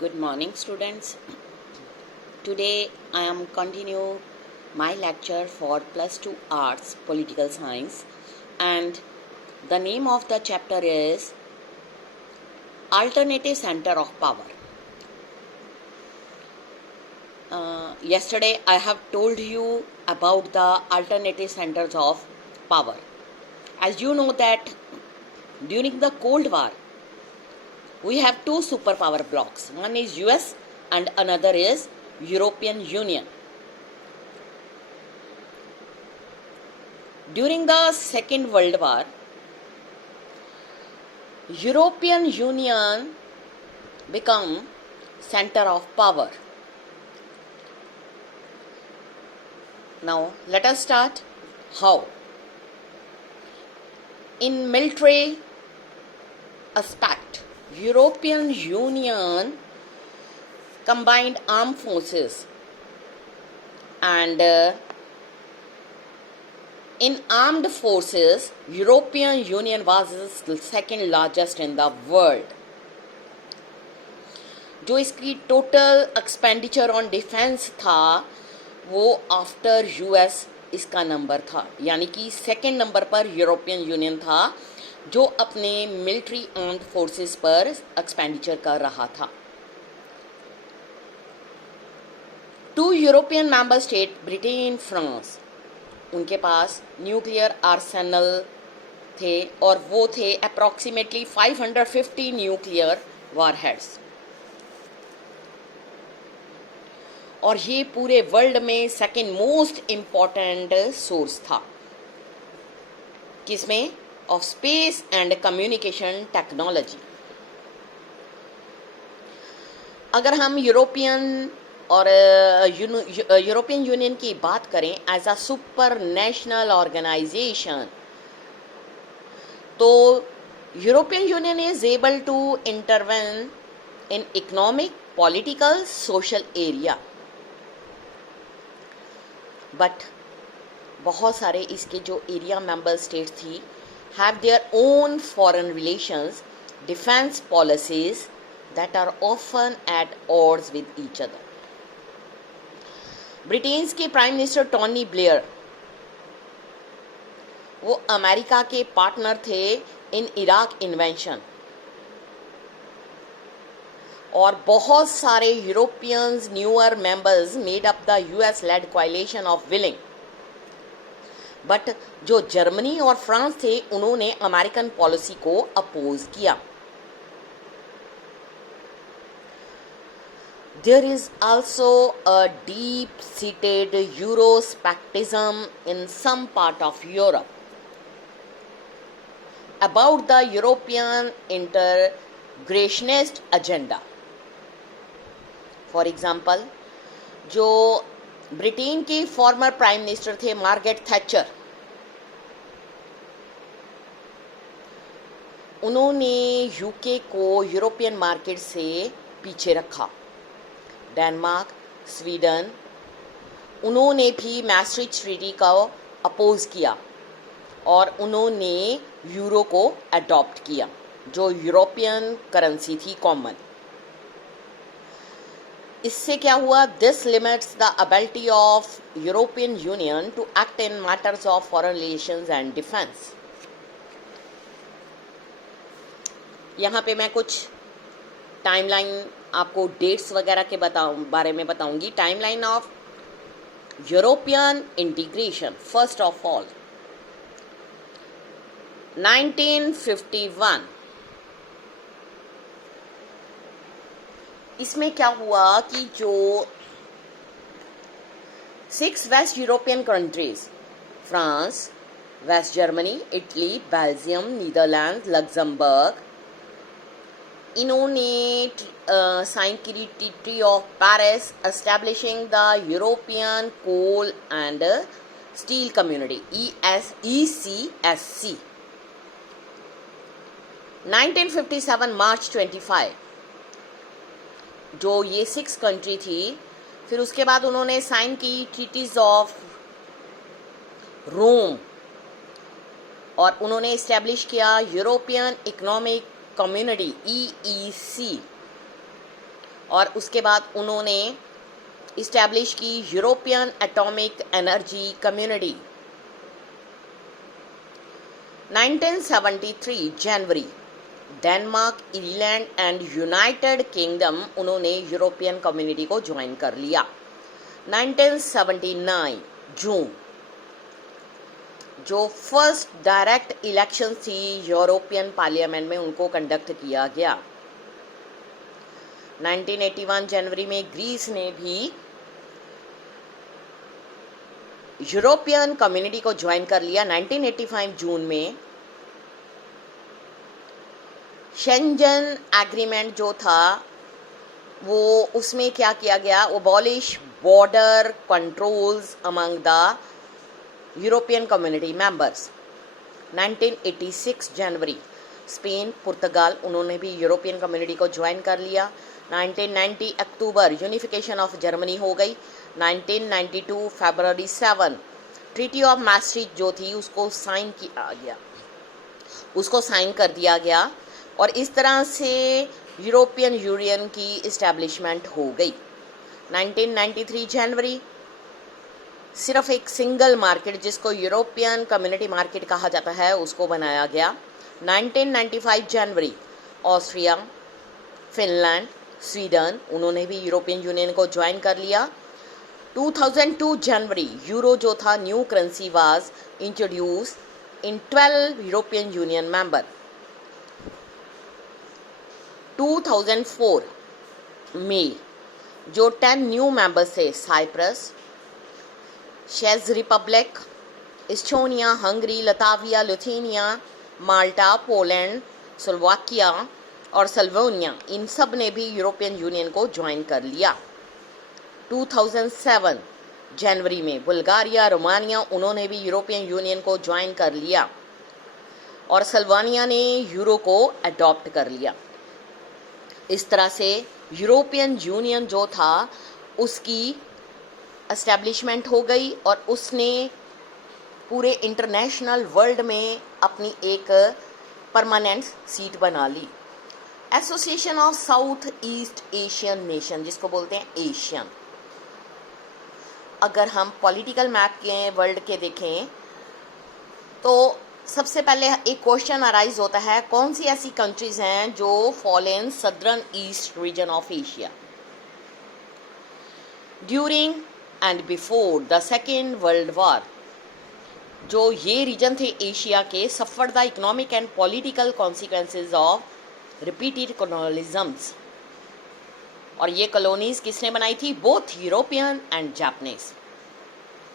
Good morning, students. Today I am continue my lecture for plus 2 arts political science, and the name of the chapter is alternative center of power. Yesterday I have told you about the alternative centers of power. As you know that during the Cold War we have two superpower blocks. One is US and another is European Union. During the Second World War, European Union become center of power. Now let us start. How? In military aspect, European Union combined armed forces, and in armed forces European Union was the second largest in the world. जो इसकी total expenditure on defence था वो after US इसका number था, यानी कि second number पर European Union था जो अपने मिलिट्री आर्म्ड फोर्सेस पर एक्सपेंडिचर कर रहा था. Two European member state Britain, France, उनके पास न्यूक्लियर आर्सेनल थे और वो थे अप्रॉक्सीमेटली 550 न्यूक्लियर वारहेड्स. और ये पूरे वर्ल्ड में सेकेंड मोस्ट इम्पॉर्टेंट सोर्स था. किसमें? Of space and communication technology. अगर हम यूरोपियन यूनियन की बात करें as a super national organisation, तो European Union is able to intervene in economic, political, social area. But बहुत सारे इसके जो एरिया मेंबर स्टेट्स थी have their own foreign relations, defense policies that are often at odds with each other. Britain के prime minister Tony Blair वो America के partner थे in Iraq invention, और बहुत सारे Europeans newer members made up the US led कोalition of willing. But जो Germany और France थे उन्होंने अमेरिकन पॉलिसी को अपोज किया. There is also a deep-seated Euroscepticism in some part of Europe about the European integrationist agenda. For example, जो Britain के former prime minister थे Margaret Thatcher, उन्होंने यूके को यूरोपियन मार्केट से पीछे रखा. डेनमार्क, स्वीडन, उन्होंने भी मैस्ट्रिक्ट ट्रीटी को अपोज किया और उन्होंने यूरो को अडॉप्ट किया जो यूरोपियन करेंसी थी कॉमन. इससे क्या हुआ? This limits the ability of European Union to act in matters of foreign relations and defence. यहाँ पे मैं कुछ टाइमलाइन आपको डेट्स वगैरह के बारे में बताऊंगी. Timeline of European integration. First of all 1951. इसमें क्या हुआ कि जो 6 west European countries, France, West Germany, Italy, Belgium, Netherland, Luxembourg, इन्होंने साइन की treaty of Paris establishing the European coal and steel community ECSC. 1957 March 25 जो ये 6 कंट्री थी. फिर उसके बाद उन्होंने साइन की ट्रीटीज ऑफ रोम और उन्होंने इस्टेब्लिश किया यूरोपियन इकोनॉमिक कम्युनिटी EEC. और उसके बाद उन्होंने इस्टेब्लिश की European atomic energy community. 1973 January, Denmark, Ireland and United kingdom उन्होंने यूरोपियन कम्युनिटी को ज्वाइन कर लिया। 1979 जून, जो फर्स्ट डायरेक्ट इलेक्शन थी यूरोपियन पार्लियामेंट में, उनको कंडक्ट किया गया। 1981 जनवरी में ग्रीस ने भी यूरोपियन कम्युनिटी को ज्वाइन कर लिया। 1985 जून में शेंजन एग्रीमेंट जो था वो, उसमें क्या किया गया, abolish border controls among the European community members. 1986 जनवरी, स्पेन, पुर्तगाल उन्होंने भी यूरोपियन कम्युनिटी को ज्वाइन कर लिया। 1990 अक्टूबर, यूनिफिकेशन ऑफ जर्मनी हो गई। 1992 फरवरी 7, ट्रीटी ऑफ मैस्ट्रिक्ट जो थी उसको साइन किया गया, उसको साइन कर दिया गया और इस तरह से यूरोपियन यूनियन की इस्टेब्लिशमेंट हो गई। 1993 जनवरी, सिर्फ एक सिंगल मार्केट जिसको यूरोपियन कम्युनिटी मार्केट कहा जाता है उसको बनाया गया। 1995 जनवरी, ऑस्ट्रिया, फिनलैंड, स्वीडन उन्होंने भी यूरोपियन यूनियन को ज्वाइन कर लिया। 2002 जनवरी, यूरो जो था new currency was introduce in 12 European Union member. 2004 में जो 10 न्यू मेंबर्स थे, साइप्रस, चेक Republic, Estonia, Hungary, Latvia, Lithuania, Malta, Poland, Slovakia और स्लोवेनिया, इन सब ने भी यूरोपियन यूनियन को ज्वाइन कर लिया। 2007 जनवरी में बुल्गारिया, रोमानिया उन्होंने भी यूरोपियन यूनियन को ज्वाइन कर लिया और स्लोवेनिया ने यूरो को अडॉप्ट कर लिया। इस तरह से यूरोपियन यूनियन जो था उसकी एस्टेब्लिशमेंट हो गई और उसने पूरे इंटरनेशनल वर्ल्ड में अपनी एक परमानेंट सीट बना ली। Association of South East Asian nation, जिसको बोलते हैं एशियन। अगर हम पॉलिटिकल मैप के वर्ल्ड के देखें तो सबसे पहले एक क्वेश्चन अराइज होता है, कौन सी ऐसी कंट्रीज हैं जो fall in southern east region of Asia. During and before the second world war, जो ये रीजन थे एशिया के, suffer the economic and political consequences of repeated colonialisms. और ये कॉलोनीज किसने बनाई थी? Both European and Japanese.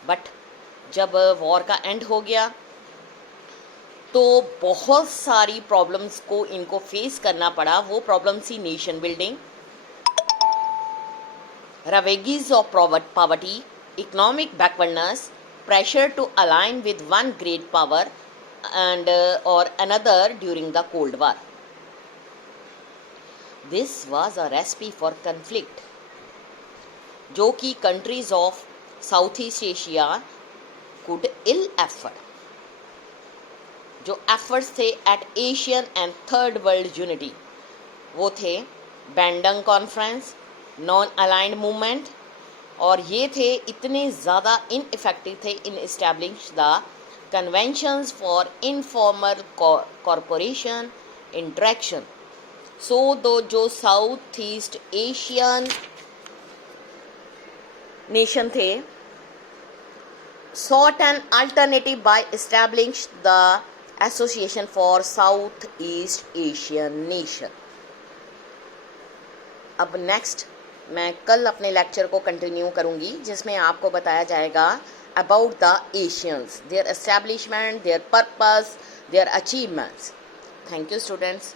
But जब वॉर का एंड हो गया तो बहुत सारी प्रॉब्लम्स को इनको फेस करना पड़ा। वो प्रॉब्लम थी nation building, ravages of poverty, economic backwardness, pressure to align with one great power and or another during the Cold War. This was a recipe for conflict, जो कि countries of Southeast Asia could ill afford. जो efforts थे at Asian and Third World Unity, वो थे Bandung conference, non aligned movement, और ये थे इतने ज़्यादा इनइफेक्टिव थे in establish the conventions for informal corporation interaction. So दो जो साउथ ईस्ट एशियन नेशन थे sought an alternative by establishing the Association for South East Asian Nation. अब नेक्स्ट मैं कल अपने लेक्चर को कंटिन्यू करूंगी जिसमें आपको बताया जाएगा about the Asians, their establishment, their purpose, their achievements. Thank you students.